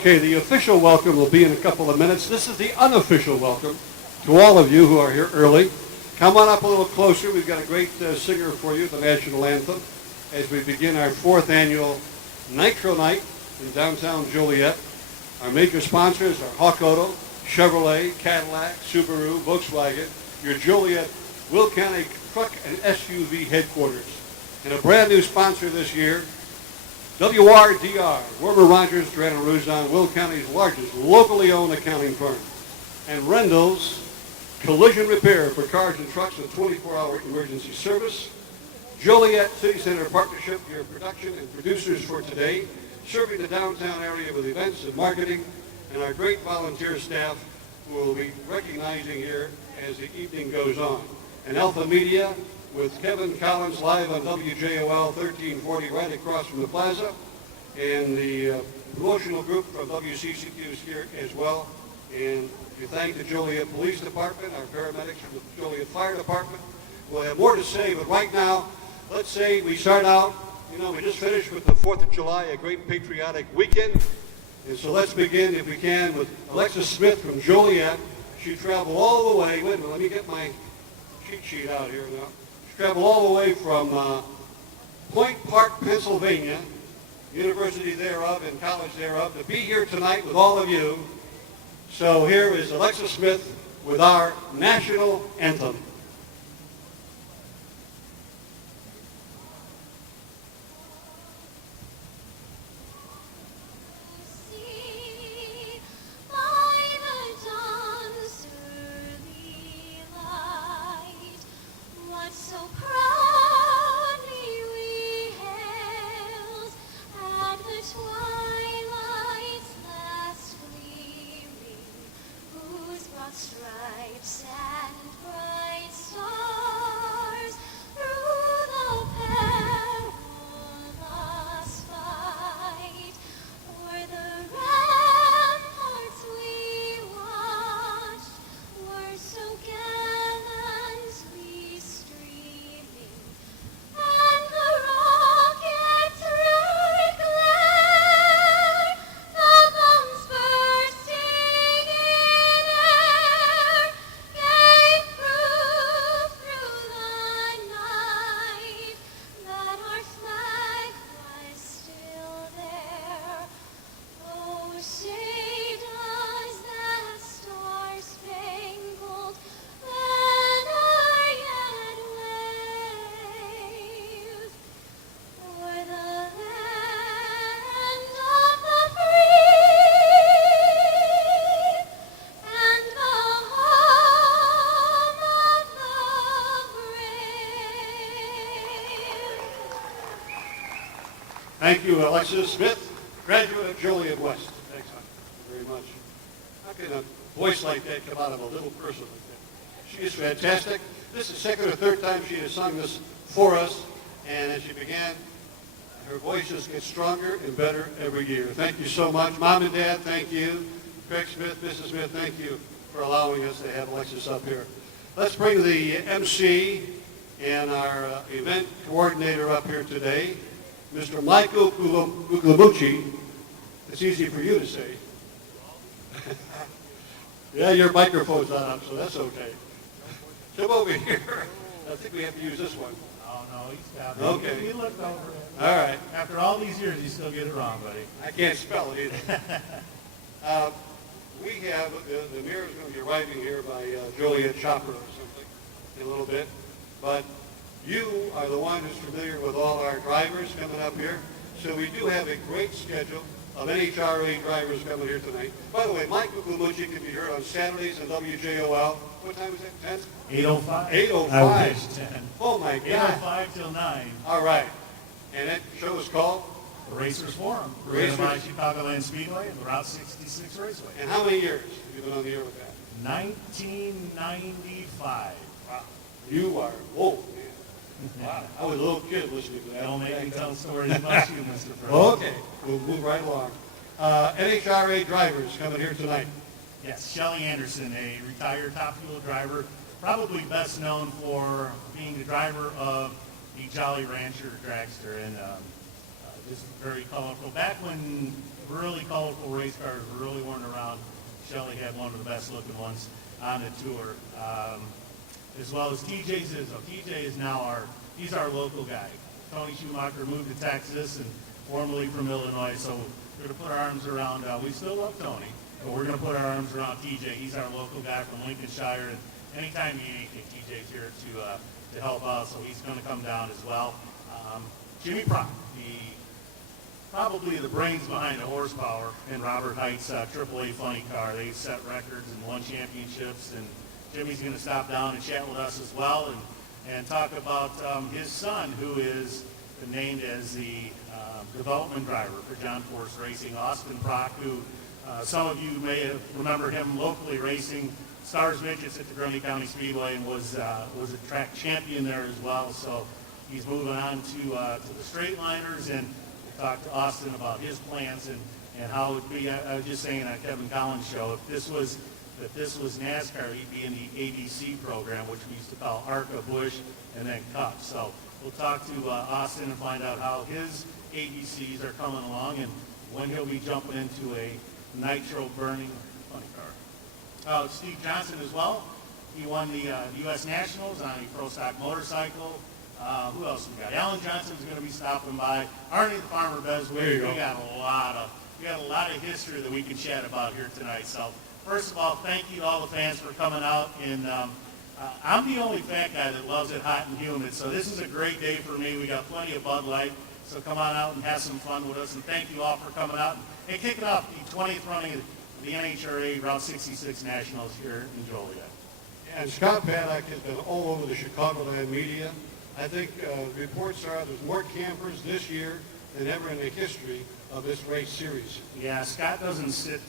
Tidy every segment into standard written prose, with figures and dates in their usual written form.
Okay, the official welcome will be in a couple of minutes. This is the unofficial welcome to all of you who are here early. Come on up a little closer. We've got a great singer for you, the national anthem, as we begin our 4th annual Nitro Night in downtown Joliet. Our major sponsors are Hawk Auto, Chevrolet, Cadillac, Subaru, Volkswagen, your Joliet Will County Truck and SUV headquarters. And a brand new sponsor this year, WRDR, Warmer Rogers, Durano Ruzon, Will County's largest locally owned accounting firm. And Rendell's Collision Repair for cars and trucks with 24-hour emergency service. Joliet City Center Partnership, your production and producers for today, serving the downtown area with events and marketing, and our great volunteer staff who will be recognizing here as the evening goes on. And Alpha Media with Kevin Collins live on WJOL 1340 right across from the plaza. And the promotional group from WCCQ is here as well. And we thank the Joliet Police Department, our paramedics from the Joliet Fire Department. We'll have more to say, but right now, let's say we start out, we just finished with the 4th of July, a great patriotic weekend. And so let's begin, if we can, with Alexis Smith from Joliet. She traveled all the way, wait a minute, let me get my cheat sheet out here now. She traveled all the way from Point Park, Pennsylvania, university thereof and college thereof, to be here tonight with all of you. So here is Alexis Smith with our national anthem. Stripes and bright stars through the perilous fight, o'er the ramparts we watched were so gallantly streaming, and the rocket's red glare, the bombs bursting in air, gave proof through the night that our flag was still there. Oh, say does that star-spangled banner yet wave o'er the land of the free and the home of the brave. Thank you, Alexis Smith, graduate of Joliet West. Thanks, hon. Very much. How can a voice like that come out of a little person like that? She is fantastic. This is the second or third time she has sung this for us, and as she began, her voice just gets stronger and better every year. Thank you so much. Mom and Dad, thank you. Craig Smith, Mrs. Smith, thank you for allowing us to have Alexis up here. Let's bring the MC and our event coordinator up here today, Mr. Michael Guglielmucci. It's easy for you to say. Yeah, your microphone's not up, so that's okay. Come over here. I think we have to use this one. Oh, no, he's got it. Okay. He looked over it. All right. After all these years, you still get it wrong, buddy. I can't spell it either. We have, the mayor is going to be arriving here by Joliet Chopper or something in a little bit. But you are the one who's familiar with all our drivers coming up here. So we do have a great schedule of NHRA drivers coming here tonight. By the way, Mike Guglielmucci can be heard on Saturdays on WJOL. What time is it? 10? 8:05. 8:05. I wish 10. Oh, my God. 8:05 till 9. All right. And that show is called? The Racers Forum. Racers. By Chicagoland Speedway and the Route 66 Raceway. And how many years have you been on the air with that? 1995. Wow. You are old, man. Wow. I was a little kid listening to that. Don't make me tell stories about you, Mr. Fred. Okay. We'll move right along. NHRA drivers coming here tonight. Yes, Shelly Anderson, a retired Top Fuel driver, probably best known for being the driver of the Jolly Rancher dragster, and just very colorful. Back when really colorful race cars really weren't around. Shelley had one of the best looking ones on the tour. As well as TJ Zizzo. TJ is now he's our local guy. Tony Schumacher moved to Texas and formerly from Illinois, so we're going to put our arms around, we still love Tony, but we're going to put our arms around TJ. He's our local guy from Lincolnshire, and anytime you need anything, TJ's here to help out, so he's going to come down as well. Jimmy Prock, probably the brains behind the horsepower in Robert Height's AAA funny car. They set records and won championships, and Jimmy's going to stop down and chat with us as well and talk about his son, who is named as the development driver for John Force Racing, Austin Prock, who some of you may remember him locally racing Stars Midgets at the Grundy County Speedway and was a track champion there as well. So he's moving on to the straight liners, and we'll talk to Austin about his plans and how it would be. I was just saying on Kevin Collins' show, if this was NASCAR, he'd be in the ABC program, which we used to call ARCA, Bush, and then Cup. So we'll talk to Austin and find out how his ABCs are coming along and when he'll be jumping into a nitro burning funny car. Steve Johnson as well. He won the U.S. Nationals on a pro stock motorcycle. Who else we got? Alan Johnson's going to be stopping by. Arnie the Farmer Beswick. We got a lot of history that we can chat about here tonight. So first of all, thank you to all the fans for coming out. And I'm the only fat guy that loves it hot and humid. So this is a great day for me. We got plenty of Bud Light. So come on out and have some fun with us. And thank you all for coming out and kicking off the 20th running of the NHRA Route 66 Nationals here in Joliet. And Scott Paddock has been all over the Chicagoland media. I think reports are there's more campers this year than ever in the history of this race series. Yeah, Scott doesn't sit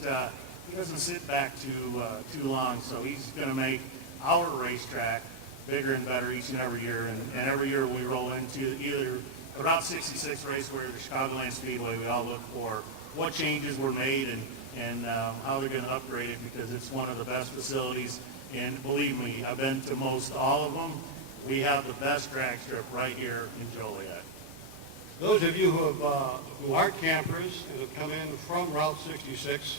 back too long, so he's going to make our racetrack bigger and better each and every year. And every year we roll into either the Route 66 Raceway or the Chicagoland Speedway. We all look for what changes were made and how they're going to upgrade it, because it's one of the best facilities. And believe me, I've been to most all of them. We have the best drag strip right here in Joliet. Those of you who are campers and have come in from Route 66,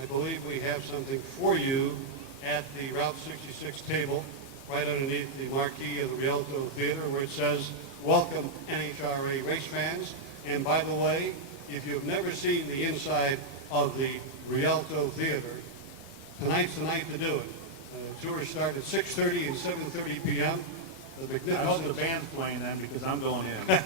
I believe we have something for you at the Route 66 table, right underneath the marquee of the Rialto Theater, where it says, "Welcome NHRA race fans." And by the way, if you've never seen the inside of the Rialto Theater, tonight's the night to do it. Tours start at 6:30 and 7:30 p.m. I hope the band's playing then, because I'm going in.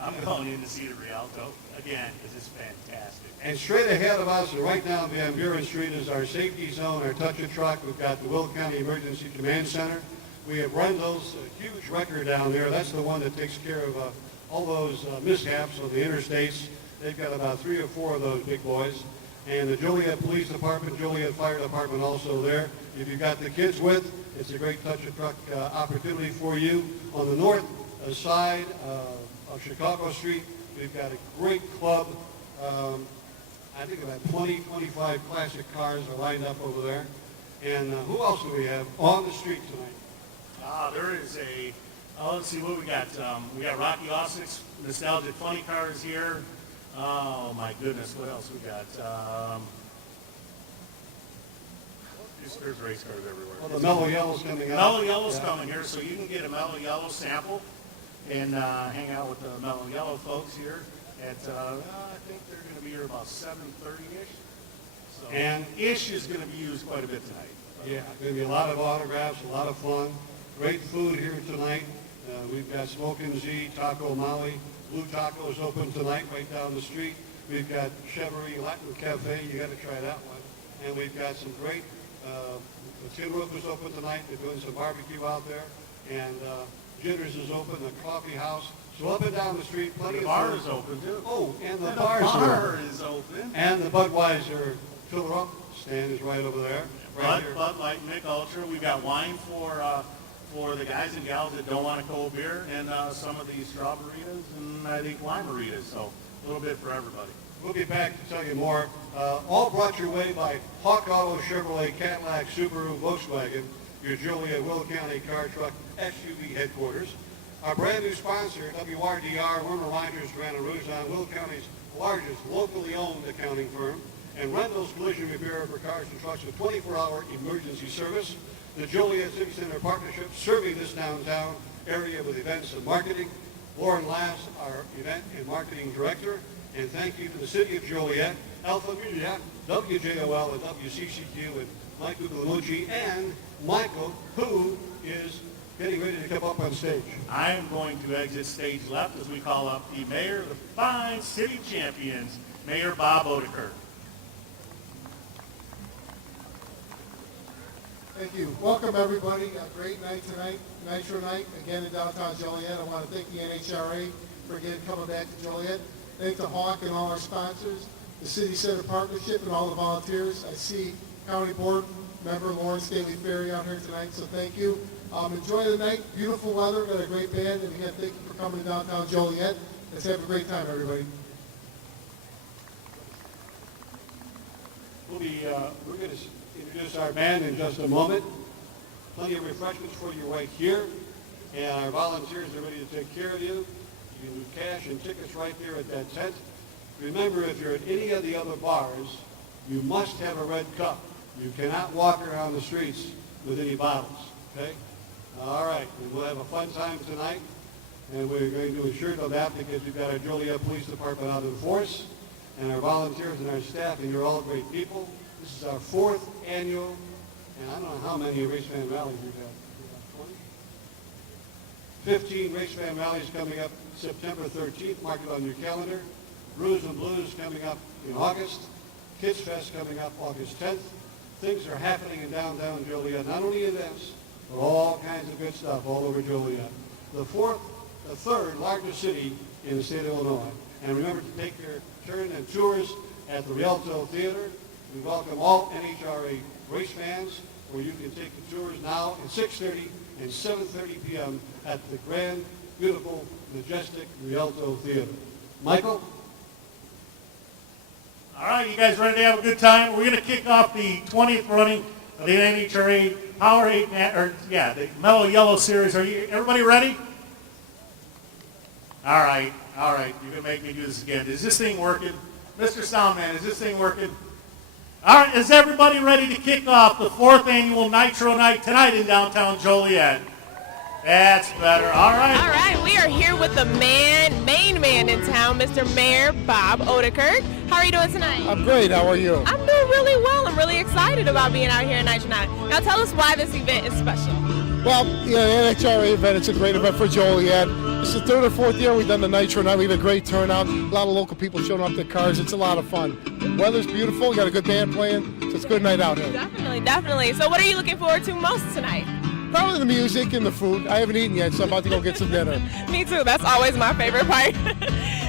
I'm going in to see the Rialto again, because it's fantastic. And straight ahead of us, and right down Van Buren Street, is our safety zone, our touch-a-truck. We've got the Will County Emergency Command Center. We have run those huge wrecker down there. That's the one that takes care of all those mishaps on the interstates. They've got about 3 or 4 of those big boys. And the Joliet Police Department, Joliet Fire Department also there. If you've got the kids with, it's a great touch-a-truck opportunity for you. On the north side of Chicago Street, we've got a great club. I think about 20, 25 classic cars are lined up over there. And who else do we have on the street tonight? There is let's see what we got. We got Rocky Icy's nostalgic funny cars here. Oh my goodness, what else we got? There's race cars everywhere. Well, the Mellow Yellow's coming out. Mellow Yellow's coming here, so you can get a Mellow Yellow sample and hang out with the Mellow Yellow folks here at, I think they're going to be here about 7:30-ish. So, and ish is going to be used quite a bit tonight. Yeah, going to be a lot of autographs, a lot of fun. Great food here tonight. We've got Smokin' Z, Taco Molly. Blue Taco's open tonight right down the street. We've got Chevrolet Latin Cafe. You got to try that one. And we've got some great, the Tin Roof is open tonight. They're doing some barbecue out there. And Ginger's is open, the coffee house. So up and down the street, plenty of The bar food. is open too. Oh, and the And bars the are bar open. is open. And the Budweiser fill-up stand is right over there. Right here. Bud Light, Mick Ultra. We've got wine for the guys and gals that don't want a cold beer, and some of these strawberries and I think limeritas. So a little bit for everybody. We'll be back to tell you more. All brought your way by Hawk Auto, Chevrolet, Cadillac, Subaru, Volkswagen, your Joliet Will County car truck SUV headquarters. Our brand new sponsor, WRDR, Warmer Liners, Durana Rouge on Will County's largest locally owned accounting firm, and Rentals Collision Repair for cars and trucks with 24-hour emergency service. The Joliet City Center Partnership serving this downtown area with events and marketing. Lauren Lass, our event and marketing director. And thank you to the City of Joliet, Alpha Media, WJOL and WCCQ, and Mike Guglielmucci, and Michael, who is getting ready to come up on stage. I am going to exit stage left as we call up the mayor of the fine city champions, Mayor Bob Odenkirk. Thank you. Welcome, everybody. A great night tonight, Nitro Night, again in downtown Joliet. I want to thank the NHRA for again coming back to Joliet. Thank the Hawk and all our sponsors, the City Center Partnership, and all the volunteers. I see County Board member Lauren Staley-Ferry out here tonight, so thank you. Enjoy the night. Beautiful weather. Got a great band. And again, thank you for coming to downtown Joliet. Let's have a great time, everybody. We're going to introduce our band in just a moment. Plenty of refreshments for you right here. And our volunteers are ready to take care of you. You can do cash and tickets right there at that tent. Remember, if you're at any of the other bars, you must have a red cup. You cannot walk around the streets with any bottles, okay? All right, and we'll have a fun time tonight. And we're going to assure of that because we've got our Joliet Police Department out in force, and our volunteers and our staff, and you're all great people. This is our 4th annual, and I don't know how many race fan rallies we've had. 15 race fan rallies coming up September 13th. Mark it on your calendar. Brews and Blues coming up in August. Kids Fest coming up August 10th. Things are happening in downtown Joliet. Not only events, but all kinds of good stuff all over Joliet. The third largest city in the state of Illinois. And remember to take your turn and tours at the Rialto Theater. We welcome all NHRA race fans, where you can take the tours now at 6:30 and 7:30 p.m. at the grand, beautiful, majestic Rialto Theater. Michael? All right, you guys ready to have a good time? We're going to kick off the 20th running of the NHRA Power 8, the Mellow Yellow Series. Are you everybody ready? All right. You're going to make me do this again. Is this thing working? Mr. Soundman, is this thing working? All right, is everybody ready to kick off the 4th annual Nitro Night tonight in downtown Joliet? That's better. All right. All right, we are here with the main man in town, Mr. Mayor Bob Odenkirk. How are you doing tonight? I'm great. How are you? I'm doing really well. I'm really excited about being out here in Nitro Night. Now tell us why this event is special. Well, the NHRA event, it's a great event for Joliet. It's the 3rd or 4th year we've done the Nitro Night. We had a great turnout. A lot of local people showing up their cars. It's a lot of fun. Weather's beautiful. We got a good band playing. So it's a good night out here. Definitely. So what are you looking forward to most tonight? Probably the music and the food. I haven't eaten yet, so I'm about to go get some dinner. Me too. That's always my favorite part.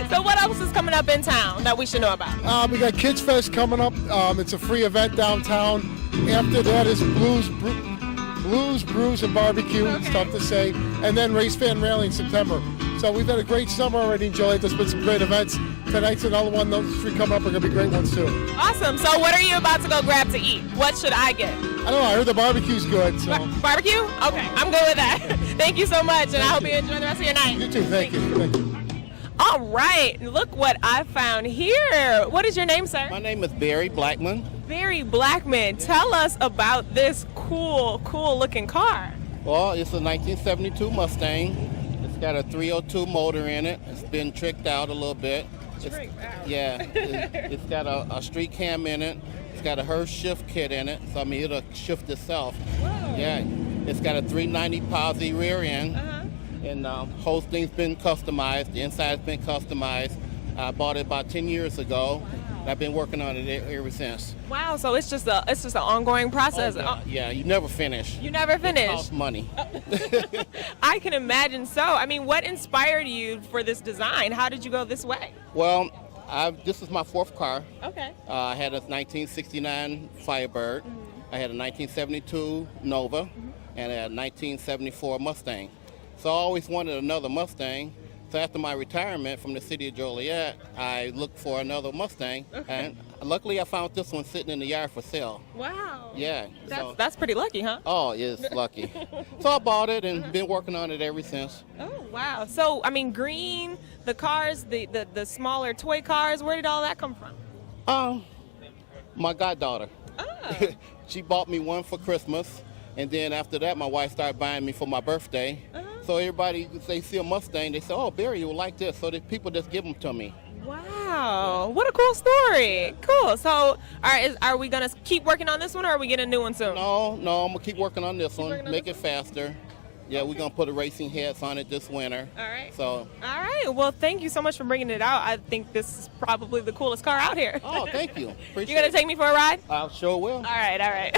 So what else is coming up in town that we should know about? We got Kids Fest coming up. It's a free event downtown. After that is Blues, Brews, and Barbecue. Okay. It's tough to say. And then Race Fan Rally in September. So we've had a great summer already in Joliet. There's been some great events. Tonight's another one. Those three coming up are going to be great ones too. Awesome. So what are you about to go grab to eat? What should I get? I don't know. I heard the barbecue's good. So. Barbecue? Okay, I'm good with that. Thank you so much, and I hope you enjoy the rest of your night. You too. Thank you. All right, look what I found here. What is your name, sir? My name is Barry Blackman. Barry Blackman. Tell us about this cool looking car. Well, it's a 1972 Mustang. It's got a 302 motor in it. It's been tricked out a little bit. It's got a street cam in it. It's got a Hurst shift kit in it, so it'll shift itself. Whoa. Yeah, it's got a 390 posi rear end, and the whole thing's been customized. The inside's been customized. I bought it about 10 years ago. And I've been working on it ever since. Wow, so it's just an ongoing process. Yeah, you never finish. You never finish. It costs money. I can imagine so. I mean, what inspired you for this design? How did you go this way? Well, this is my 4th car. Okay. I had a 1969 Firebird. I had a 1972 Nova, and a 1974 Mustang. So I always wanted another Mustang. So after my retirement from the city of Joliet, I looked for another Mustang, and luckily I found this one sitting in the yard for sale. Wow. Yeah. That's pretty lucky, huh? Oh, it's lucky. So I bought it and been working on it ever since. Oh, wow. So, I mean, green, the cars, the smaller toy cars, where did all that come from? My goddaughter. Oh. She bought me one for Christmas, and then after that, my wife started buying me for my birthday. So everybody, they see a Mustang, they say, "Oh, Barry, you will like this." So the people just give them to me. Wow. What a cool story. Cool. So, are we going to keep working on this one, or are we getting a new one soon? No, I'm going to keep working on this one, working on make this it faster. Yeah, we're going to put a racing heads on it this winter. All right. So. All right. Well, thank you so much for bringing it out. I think this is probably the coolest car out here. Oh, thank you. Appreciate You going to take me for a ride? I sure will. All right.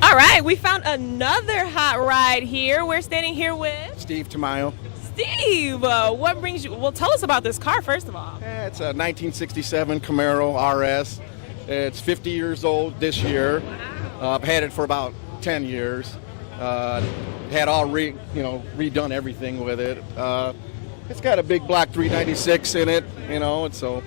All right. We found another hot ride here. We're standing here with Steve Tamiya. Steve. What brings you? Well, tell us about this car first of all. It's a 1967 Camaro RS. It's 50 years old this year. I've had it for about 10 years. Had all redone everything with it. It's got a big black 396 in it, and so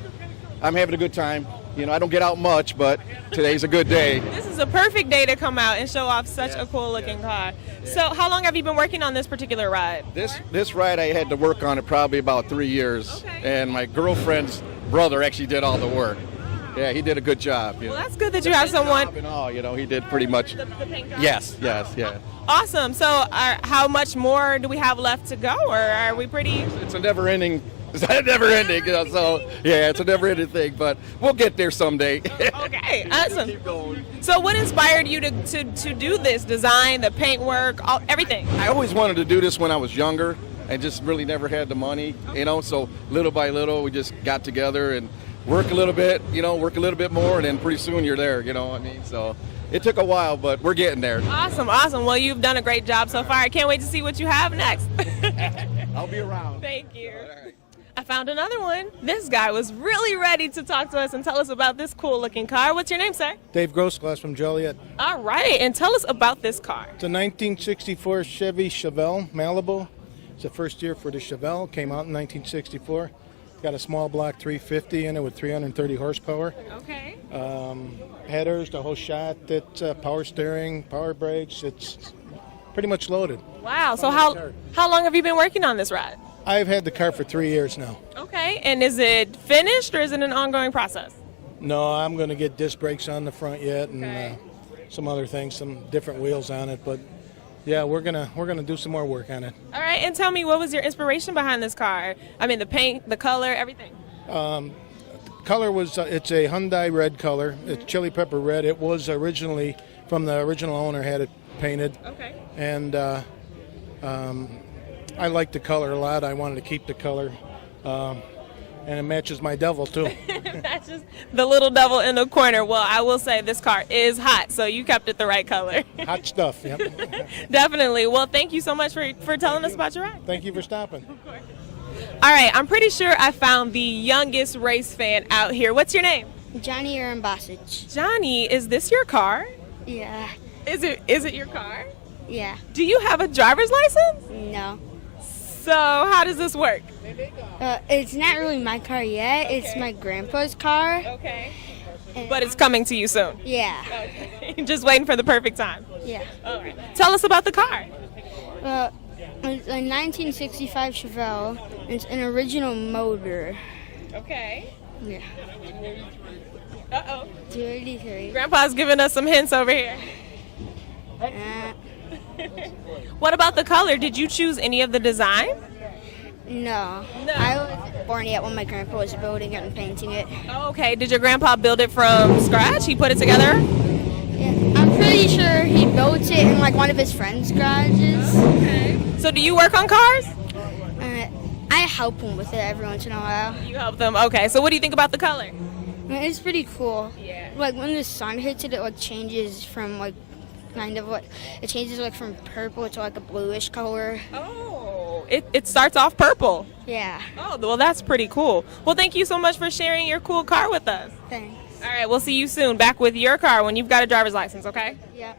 I'm having a good time. I don't get out much, but today's a good day. This is a perfect day to come out and show off such a cool looking car. So how long have you been working on this particular ride? This ride I had to work on it probably about 3 years, and my girlfriend's brother actually did all the work. Yeah, he did a good job. Well, that's good that you have someone. And all, he did pretty much. The paint job? Yes. Awesome. So how much more do we have left to go, or are we pretty? It's a never-ending. So yeah, it's a never-ending thing, but we'll get there someday. Okay, awesome. Keep going. So what inspired you to do this design, the paint work, everything? I always wanted to do this when I was younger, and just really never had the money. So little by little, we just got together and work a little bit, work a little bit more, and then pretty soon you're there. So it took a while, but we're getting there. Awesome. Well, you've done a great job so far. I can't wait to see what you have next. I'll be around. Thank you. I found another one. This guy was really ready to talk to us and tell us about this cool looking car. What's your name, sir? Dave Grossglass from Joliet. All right, and tell us about this car. It's a 1964 Chevy Chevelle Malibu. It's the first year for the Chevelle. Came out in 1964. Got a small block 350 in it with 330 horsepower. Okay. Headers, the whole shot. It's power steering, power brakes. It's pretty much loaded. Wow. So how long have you been working on this ride? I've had the car for 3 years now. Okay. And is it finished or is it an ongoing process? No, I'm going to get disc brakes on the front yet and some other things, some different wheels on it. But yeah, we're gonna do some more work on it. All right. And tell me, what was your inspiration behind this car? I mean, the paint, the color, everything. Color was it's a Hyundai red color. It's chili pepper red. It was originally from the original owner had it painted. Okay. And I liked the color a lot. I wanted to keep the color, and it matches my devil too. That's just the little devil in the corner. Well, I will say this car is hot, so you kept it the right color. Hot stuff. Yep. Definitely. Well, thank you so much for telling us about your ride. Thank you for stopping. All right, I'm pretty sure I found the youngest race fan out here. What's your name? Johnny Arambasich. Johnny, is this your car? Yeah. Is it your car? Yeah. Do you have a driver's license? No. So how does this work? It's not really my car yet. It's my grandpa's car. Okay. And But it's coming to you soon. Yeah. Okay. Just waiting for the perfect time. Yeah. All right. Tell us about the car. It's a 1965 Chevelle. It's an original motor. Okay. Yeah. Uh-oh. 283. Grandpa's giving us some hints over here. What about the color? Did you choose any of the design? No. No. I wasn't born yet when my grandpa was building it and painting it. Okay. Did your grandpa build it from scratch? He put it together? Yeah. I'm pretty sure he built it in like one of his friends' garages. Okay. So do you work on cars? I help him with it every once in a while. You help them. Okay. So what do you think about the color? It's pretty cool. Yeah. Like when the sun hits it, it like changes from like it changes like from purple to like a bluish color. Oh, it starts off purple. Yeah. Oh, well, that's pretty cool. Well, thank you so much for sharing your cool car with us. Thanks. All right, we'll see you soon back with your car when you've got a driver's license, okay? Yeah.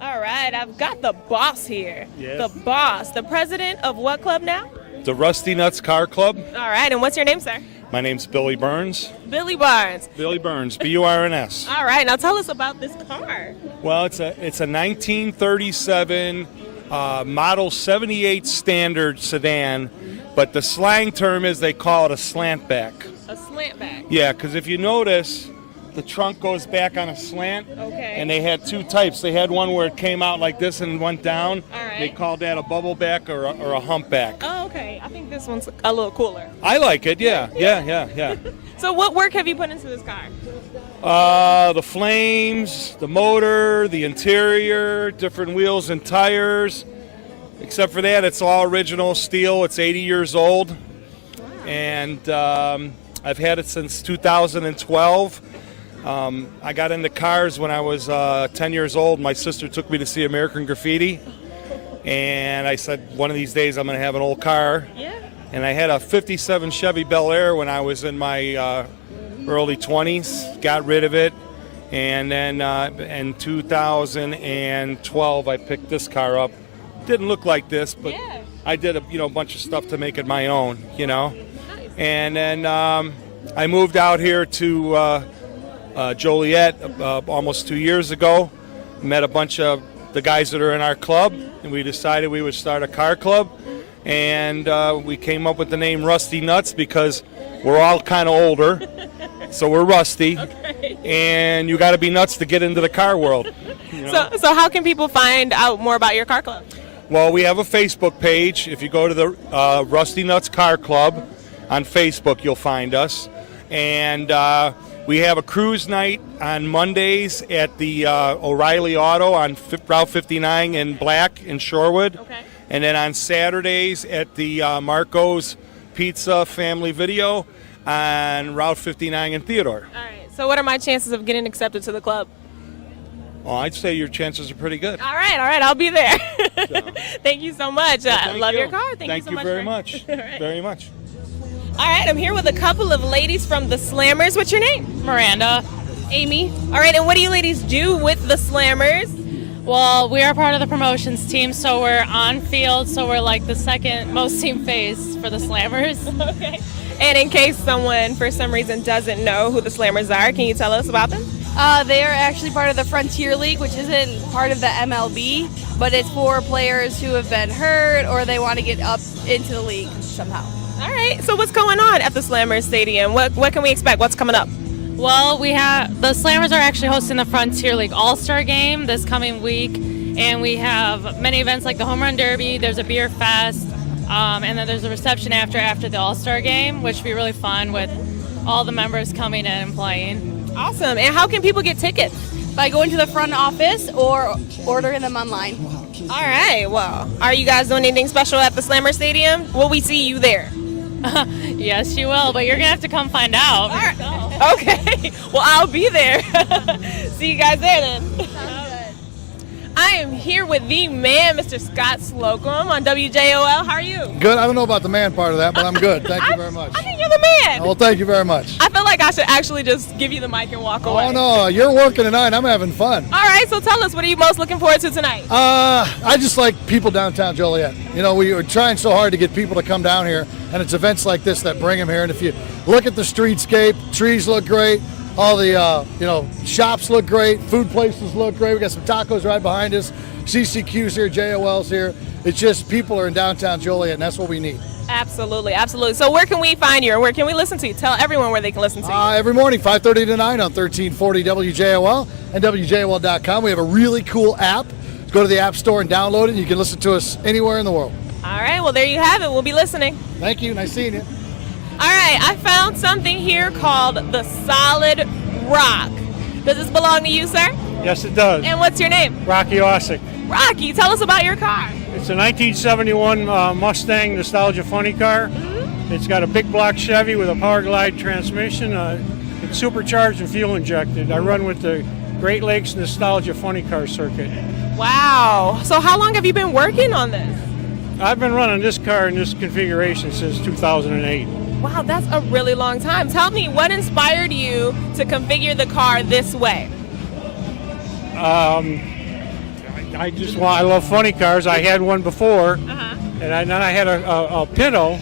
All right, I've got the boss here. Yes. The boss, the president of what club now? The Rusty Nuts Car Club. All right, and what's your name, sir? My name's Billy Burns. Billy Barnes. Billy Burns, B-U-R-N-S. All right, now tell us about this car. Well, it's a 1937 Model 78 Standard sedan, but the slang term is they call it a slantback. A slantback. Yeah, because if you notice, the trunk goes back on a slant. Okay. And they had two types. They had one where it came out like this and went down. All right. They called that a bubble back or a humpback. Oh, okay. I think this one's a little cooler. I like it, yeah. So what work have you put into this car? The flames, the motor, the interior, different wheels and tires. Except for that, it's all original steel. It's 80 years old. Wow. And I've had it since 2012. I got into cars when I was 10 years old. My sister took me to see American Graffiti. And I said, one of these days I'm going to have an old car. Yeah. And I had a 57 Chevy Bel Air when I was in my early 20s. Got rid of it. And then in 2012, I picked this car up. Didn't look like this, but yeah. I did a bunch of stuff to make it my own, Nice. And then I moved out here to Joliet almost 2 years ago. Met a bunch of the guys that are in our club, and we decided we would start a car club. And we came up with the name Rusty Nuts because we're all kind of older, so we're rusty. Okay. And you got to be nuts to get into the car world. So how can people find out more about your car club? Well, we have a Facebook page. If you go to the Rusty Nuts Car Club on Facebook, you'll find us. And we have a cruise night on Mondays at the O'Reilly Auto on Route 59 in Black in Shorewood. Okay. And then on Saturdays at the Marco's Pizza Family Video on Route 59 in Theodore. All right. So what are my chances of getting accepted to the club? Well, I'd say your chances are pretty good. All right. I'll be there. Thank you so much. Love your car. Thank you so much. Thank you very much. Right. Very much. All right, I'm here with a couple of ladies from the Slammers. What's your name? Miranda. Amy. All right, and what do you ladies do with the Slammers? Well, we are part of the promotions team, so we're on field, so we're like the second most team face for the Slammers. Okay. And in case someone, for some reason, doesn't know who the Slammers are, can you tell us about them? They are actually part of the Frontier League, which isn't part of the MLB, but it's for players who have been hurt or they want to get up into the league somehow. All right, so what's going on at the Slammers Stadium? What can we expect? What's coming up? Well, the Slammers are actually hosting the Frontier League All-Star Game this coming week, and we have many events like the Home Run Derby, there's a beer fest, and then there's a reception after the All-Star Game, which will be really fun with all the members coming in and playing. Awesome, and how can people get tickets? By going to the front office or ordering them online. All right, well, are you guys doing anything special at the Slammer Stadium? Will we see you there? Yes, you will, but you're going to have to come find out. All right. Okay, well, I'll be there. See you guys there then. I am here with the man, Mr. Scott Slocum on WJOL. How are you? Good. I don't know about the man part of that, but I'm good. Thank you very much. I think you're the man. Well, thank you very much. I feel like I should actually just give you the mic and walk away. Oh, no. You're working tonight. I'm having fun. All right, so tell us, what are you most looking forward to tonight? I just like people downtown Joliet. We are trying so hard to get people to come down here, and it's events like this that bring them here. And if you look at the streetscape, trees look great. All the, shops look great. Food places look great. We got some tacos right behind us. CCQ's here, JOL's here. It's just people are in downtown Joliet, and that's what we need. Absolutely, absolutely. So where can we find you, or where can we listen to you? Tell everyone where they can listen to you. Every morning, 5:30 to 9 on 1340 WJOL and WJOL.com. We have a really cool app. Go to the App Store and download it. You can listen to us anywhere in the world. All right, well, there you have it. We'll be listening. Thank you. Nice seeing you. All right, I found something here called the Solid Rock. Does this belong to you, sir? Yes, it does. And what's your name? Rocky Icy. Rocky, tell us about your car. It's a 1971 Mustang Nostalgia Funny car. Mm-hmm. It's got a big block Chevy with a Power Glide transmission. It's supercharged and fuel injected. I run with the Great Lakes Nostalgia Funny Car circuit. Wow. So how long have you been working on this? I've been running this car in this configuration since 2008. Wow, that's a really long time. Tell me, what inspired you to configure the car this way? I love funny cars. I had one before, and then I had a Pinto,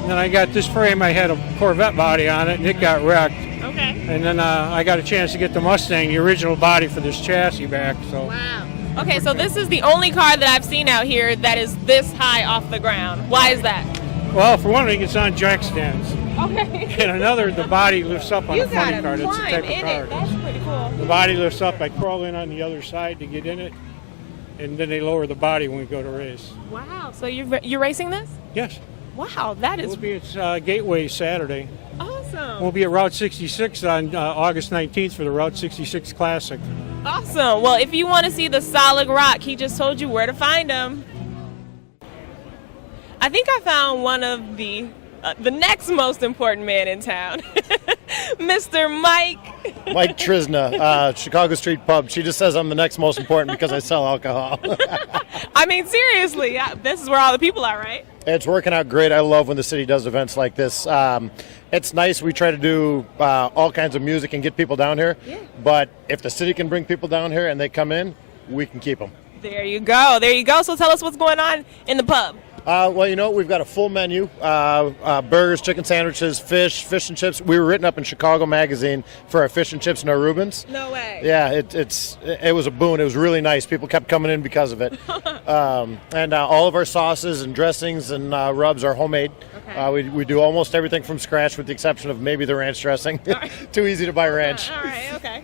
And then I got this frame. I had a Corvette body on it, and it got wrecked. Okay. And then I got a chance to get the Mustang, the original body for this chassis back. So. Wow. Okay, so this is the only car that I've seen out here that is this high off the ground. Why is that? Well, for one thing, it's on jack stands. Okay. And another, the body lifts up on You a funny gotta car. That's the climb type of in car. it. That's pretty cool. The body lifts up. I crawl in on the other side to get in it, and then they lower the body when we go to race. Wow. So you're racing this? Yes. Wow, that is We'll be at Gateway Saturday. awesome. We'll be at Route 66 on August 19th for the Route 66 Classic. Awesome. Well, if you want to see the solid rock, he just told you where to find him. I think I found one of the next most important man in town, Mr. Mike. Mike Trisna, Chicago Street Pub. She just says I'm the next most important because I sell alcohol. I mean, seriously, this is where all the people are, right? It's working out great. I love when the city does events like this. It's nice. We try to do all kinds of music and get people down here. Yeah. But if the city can bring people down here and they come in, we can keep them. There you go. There you go. So tell us what's going on in the pub. Well, you know, we've got a full menu, burgers, chicken sandwiches, fish and chips. We were written up in Chicago Magazine for our fish and chips and our Reubens. No way. Yeah, it was a boon. It was really nice. People kept coming in because of it. And all of our sauces and dressings and rubs are homemade. Okay. We do almost everything from scratch with the exception of maybe the ranch dressing. Right. Too easy to buy ranch. All right, okay.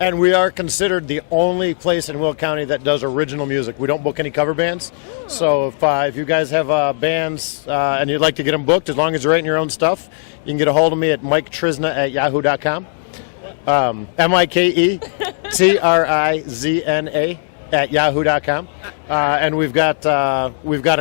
And we are considered the only place in Will County that does original music. We don't book any cover bands. Ooh. So if you guys have bands and you'd like to get them booked, as long as you're writing your own stuff, you can get a hold of me at miketrizna@yahoo.com. miketrizna@yahoo.com. And we've got a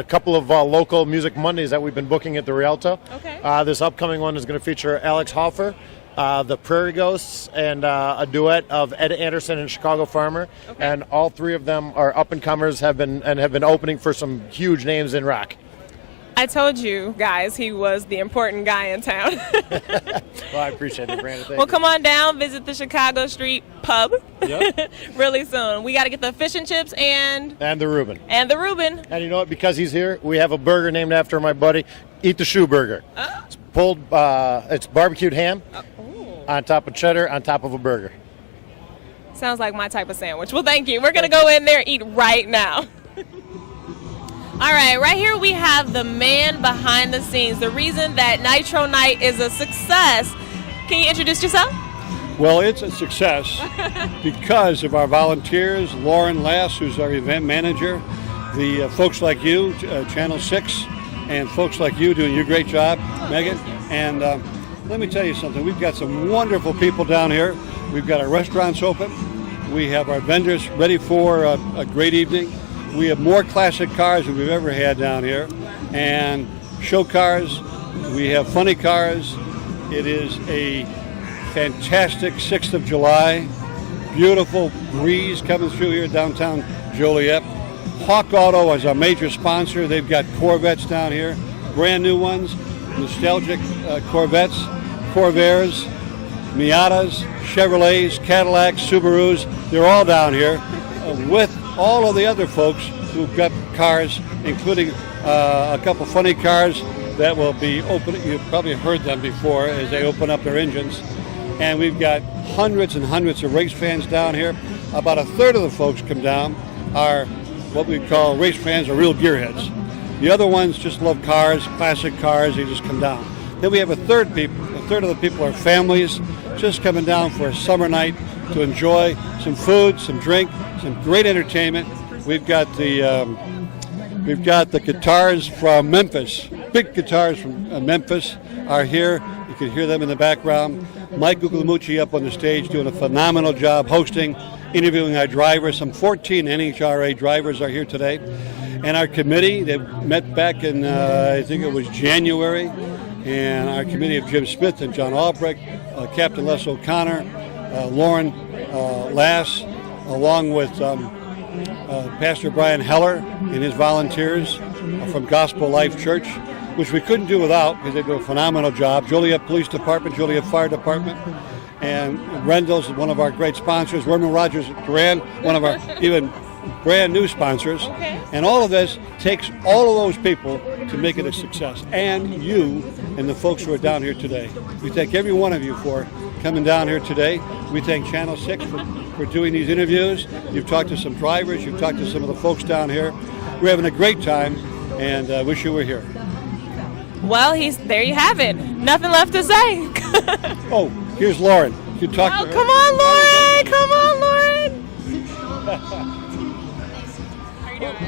couple of local music Mondays that we've been booking at the Rialto. Okay. This upcoming one is going to feature Alex Hoffer, the Prairie Ghosts, and a duet of Ed Anderson and Chicago Farmer. Okay. And all three of them are up and comers, have been opening for some huge names in rock. I told you guys he was the important guy in town. Well, I appreciate it, Brandon. Well, come on down, visit the Chicago Street Pub. Yep. Really soon. We got to get the fish and chips and the Reuben. And the Reuben. And you know what? Because he's here, we have a burger named after my buddy. Eat the Shoe Burger. Oh. It's pulled. It's barbecued ham on top of cheddar on top of a burger. Sounds like my type of sandwich. Well, thank you. We're gonna go in there and eat right now. All right, right here we have the man behind the scenes, the reason that Nitro Night is a success. Can you introduce yourself? Well, it's a success because of our volunteers, Lauren Lass, who's our event manager, the folks like you, Channel 6, and folks like you doing your great job, Megan. And let me tell you something, we've got some wonderful people down here. We've got our restaurants open. We have our vendors ready for a great evening. We have more classic cars than we've ever had down here, and show cars. We have funny cars. It is a fantastic 6th of July. Beautiful breeze coming through here downtown Joliet. Hawk Auto is our major sponsor. They've got Corvettes down here, brand new ones, nostalgic Corvettes, Corvairs, Miatas, Chevrolets, Cadillacs, Subarus. They're all down here with all of the other folks who've got cars, including a couple funny cars that will be opening. You've probably heard them before as they open up their engines. And we've got hundreds and hundreds of race fans down here. About a third of the folks come down are what we call race fans or real gearheads. The other ones just love cars, classic cars, they just come down. Then we have a third of the people are families just coming down for a summer night to enjoy some food, some drink, some great entertainment. We've got the guitars from Memphis. Big guitars from Memphis are here. You can hear them in the background. Mike Guglielmucci up on the stage doing a phenomenal job hosting, interviewing our drivers. Some 14 NHRA drivers are here today. And our committee, they met back in, I think it was January. And our committee of Jim Smith and John Albrecht, Captain Les O'Connor, Lauren Lass, along with Pastor Brian Heller and his volunteers from Gospel Life Church, which we couldn't do without because they do a phenomenal job. Joliet Police Department, Joliet Fire Department, and Rendell's is one of our great sponsors. Roman Rogers Duran, one of our even brand new sponsors. Okay. And all of this takes all of those people to make it a success. And you and the folks who are down here today. We thank every one of you for coming down here today. We thank Channel 6 for doing these interviews. You've talked to some drivers. You've talked to some of the folks down here. We're having a great time, and wish you were here. Well, there you have it. Nothing left to say. Oh, here's Lauren. You talk to her. Come on, Lauren. Come on, Lauren.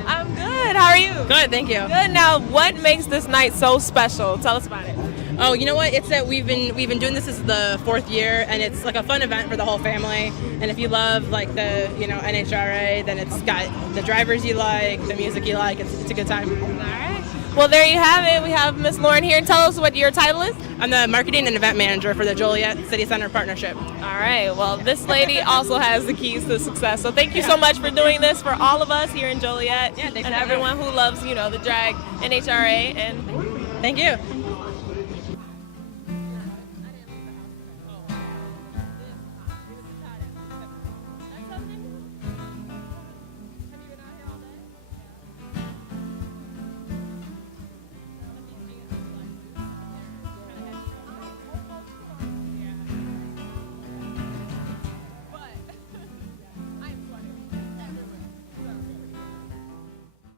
I'm good. How are you? Good, thank you. Good. Now, what makes this night so special? Tell us about it. Oh, you know what? It's that we've been doing this is the 4th year, and it's like a fun event for the whole family. And if you love like the NHRA, then it's got the drivers you like, the music you like. It's a good time. All right. Well, there you have it. We have Miss Lauren here. Tell us what your title is. I'm the marketing and event manager for the Joliet City Center partnership. All right. Well, this lady also has the keys to success. So thank you so much for doing this for all of us here in Joliet, Yeah, thanks and for everyone who loves, the drag NHRA. And thank you.